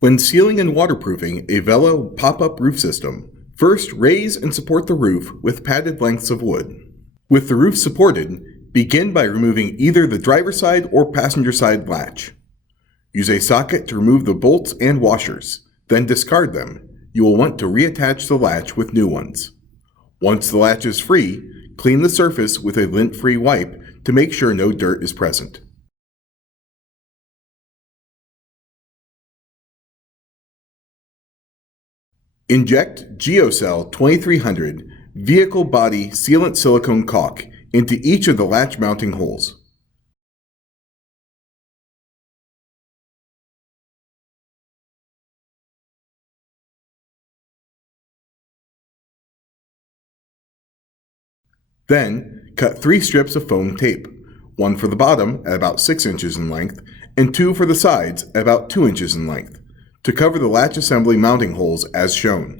When sealing and waterproofing a Vela Pop-Up Roof System, first raise and support the roof with padded lengths of wood. With the roof supported, begin by removing either the driver's side or passenger side latch. Use a socket to remove the bolts and washers, then discard them. You will want to reattach the latch with new ones. Once the latch is free, clean the surface with a lint-free wipe to make sure no dirt is present. Inject Geocel 2300 vehicle body sealant silicone caulk into each of the latch mounting holes. Then, cut 3 strips of foam tape, one for the bottom at about 6 inches in length, and 2 for the sides at about 2 inches in length, to cover the latch assembly mounting holes as shown.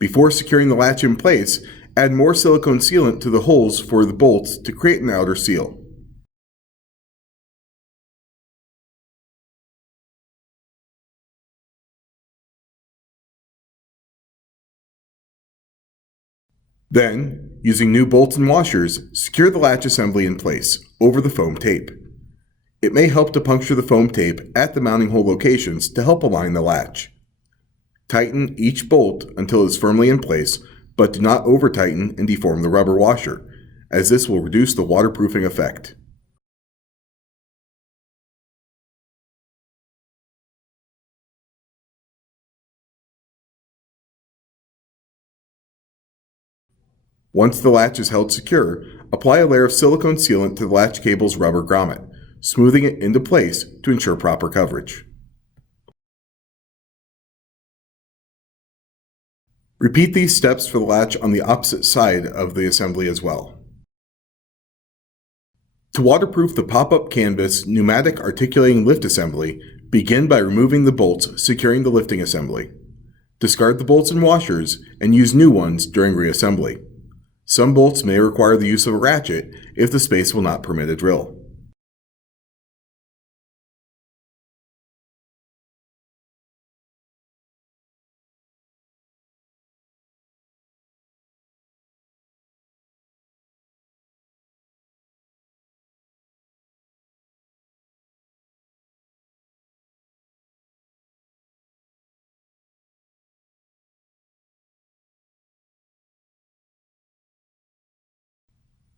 Before securing the latch in place, add more silicone sealant to the holes for the bolts to create an outer seal. Then, using new bolts and washers, secure the latch assembly in place over the foam tape. It may help to puncture the foam tape at the mounting hole locations to help align the latch. Tighten each bolt until it is firmly in place, but do not over-tighten and deform the rubber washer, as this will reduce the waterproofing effect. Once the latch is held secure, apply a layer of silicone sealant to the latch cable's rubber grommet, smoothing it into place to ensure proper coverage. Repeat these steps for the latch on the opposite side of the assembly as well. To waterproof the pop-up canvas pneumatic articulating lift assembly, begin by removing the bolts securing the lifting assembly. Discard the bolts and washers and use new ones during reassembly. Some bolts may require the use of a ratchet if the space will not permit a drill.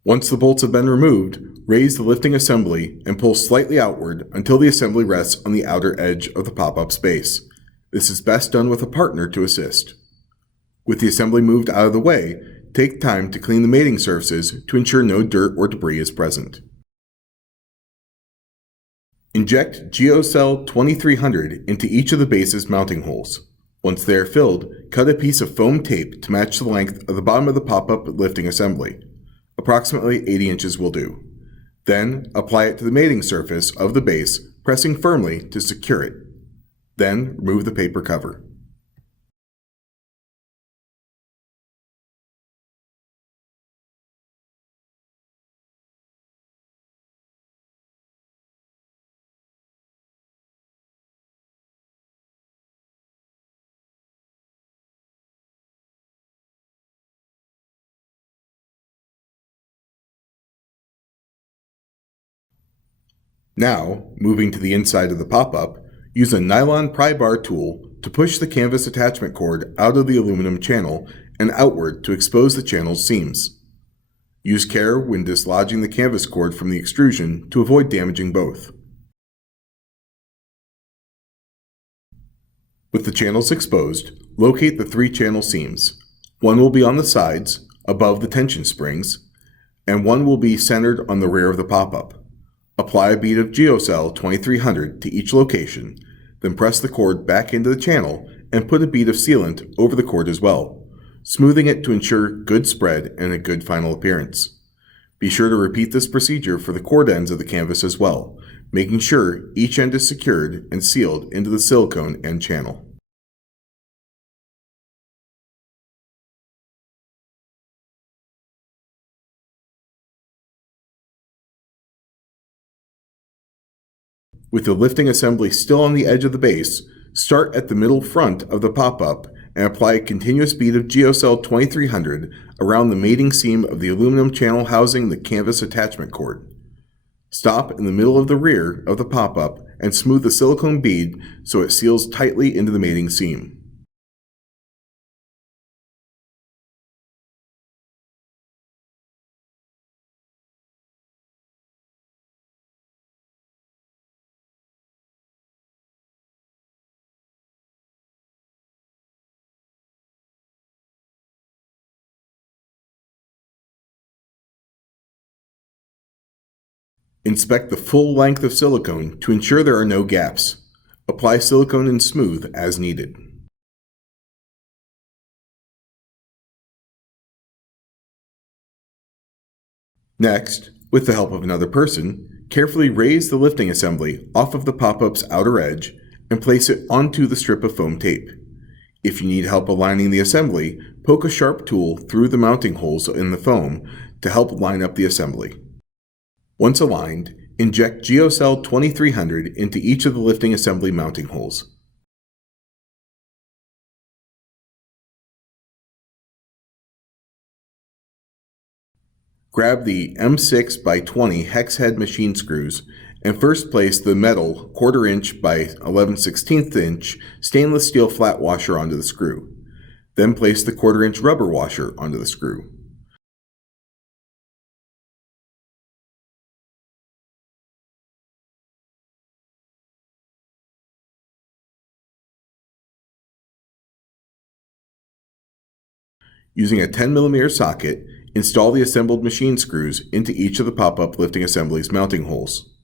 Once the bolts have been removed, raise the lifting assembly and pull slightly outward until the assembly rests on the outer edge of the pop-up space. This is best done with a partner to assist. With the assembly moved out of the way, take time to clean the mating surfaces to ensure no dirt or debris is present. Inject Geocel 2300 into each of the base's mounting holes. Once they are filled, cut a piece of foam tape to match the length of the bottom of the pop-up lifting assembly. Approximately 80 inches will do. Then, apply it to the mating surface of the base, pressing firmly to secure it. Then, remove the paper cover. Now, moving to the inside of the pop-up, use a nylon pry bar tool to push the canvas attachment cord out of the aluminum channel and outward to expose the channel's seams. Use care when dislodging the canvas cord from the extrusion to avoid damaging both. With the channels exposed, locate the 3 channel seams, One will be on the sides, above the tension springs, and one will be centered on the rear of the pop-up. Apply a bead of Geocel 2300 to each location, then press the cord back into the channel and put a bead of sealant over the cord as well, smoothing it to ensure good spread and a good final appearance. Be sure to repeat this procedure for the cord ends of the canvas as well, making sure each end is secured and sealed into the silicone end channel. With the lifting assembly still on the edge of the base, start at the middle front of the pop-up and apply a continuous bead of Geocel 2300 around the mating seam of the aluminum channel housing the canvas attachment cord. Stop in the middle of the rear of the pop-up and smooth the silicone bead so it seals tightly into the mating seam. Inspect the full length of silicone to ensure there are no gaps. Apply silicone and smooth as needed. Next, with the help of another person, carefully raise the lifting assembly off of the pop-up's outer edge and place it onto the strip of foam tape. If you need help aligning the assembly, poke a sharp tool through the mounting holes in the foam to help line up the assembly. Once aligned, inject Geocel 2300 into each of the lifting assembly mounting holes. Grab the M6 by 20 hex head machine screws and first place the metal 1/4 inch by 11/16 inch stainless steel flat washer onto the screw. Then place the 1/4 inch rubber washer onto the screw. Using a 10mm socket, install the assembled machine screws into each of the pop-up lifting assembly's mounting holes.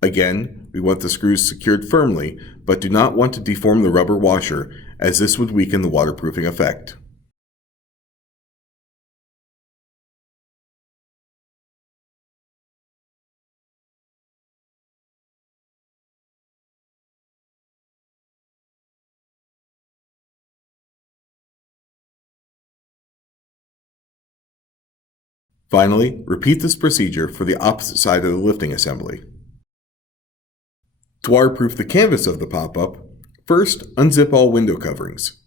Again, we want the screws secured firmly, but do not want to deform the rubber washer, as this would weaken the waterproofing effect. Finally, repeat this procedure for the opposite side of the lifting assembly. To waterproof the canvas of the pop-up, first unzip all window coverings.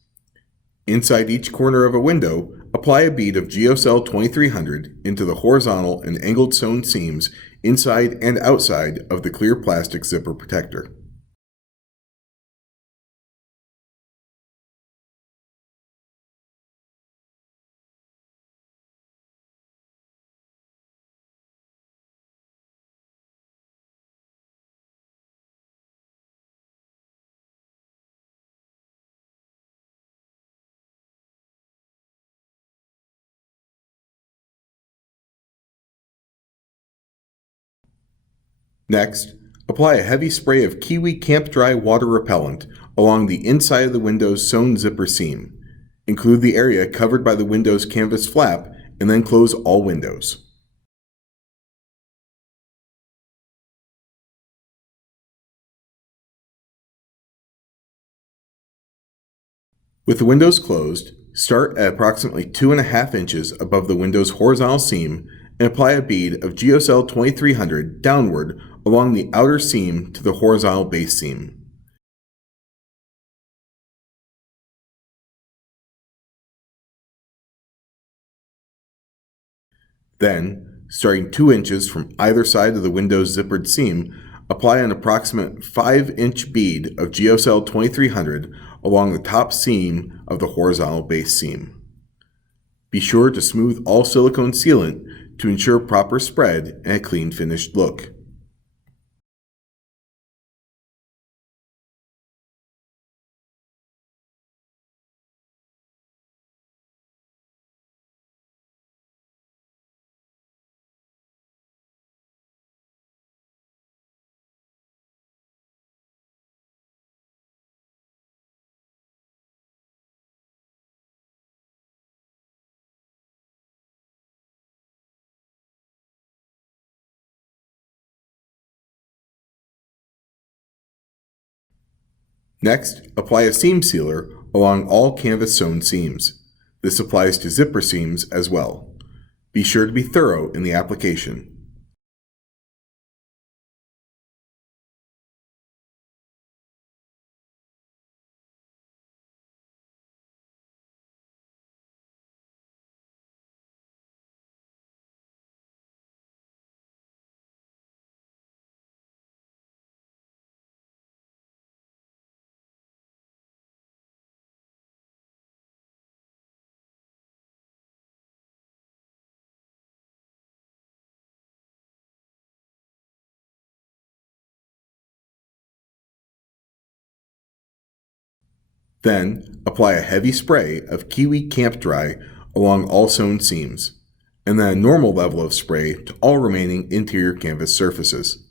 Inside each corner of a window, apply a bead of Geocel 2300 into the horizontal and angled sewn seams inside and outside of the clear plastic zipper protector. Next, apply a heavy spray of Kiwi Camp Dry water repellent along the inside of the window's sewn zipper seam. Include the area covered by the window's canvas flap and then close all windows. With the windows closed, start at approximately 2.5 inches above the window's horizontal seam and apply a bead of Geocel 2300 downward along the outer seam to the horizontal base seam. Then, starting 2 inches from either side of the window's zippered seam, apply an approximate 5-inch bead of Geocel 2300 along the top seam of the horizontal base seam. Be sure to smooth all silicone sealant to ensure proper spread and a clean finished look. Next, apply a seam sealer along all canvas sewn seams. This applies to zipper seams as well. Be sure to be thorough in the application. Then, apply a heavy spray of Kiwi Camp Dry along all sewn seams, and then a normal level of spray to all remaining interior canvas surfaces.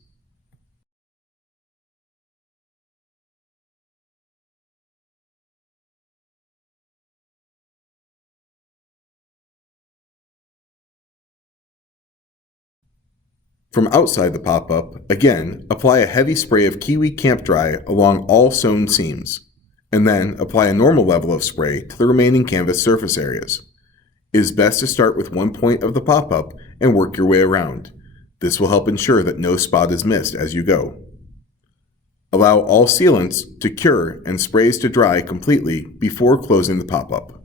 From outside the pop-up, again, apply a heavy spray of Kiwi Camp Dry along all sewn seams, and then apply a normal level of spray to the remaining canvas surface areas. It is best to start with one point of the pop-up and work your way around. This will help ensure that no spot is missed as you go. Allow all sealants to cure and sprays to dry completely before closing the pop-up.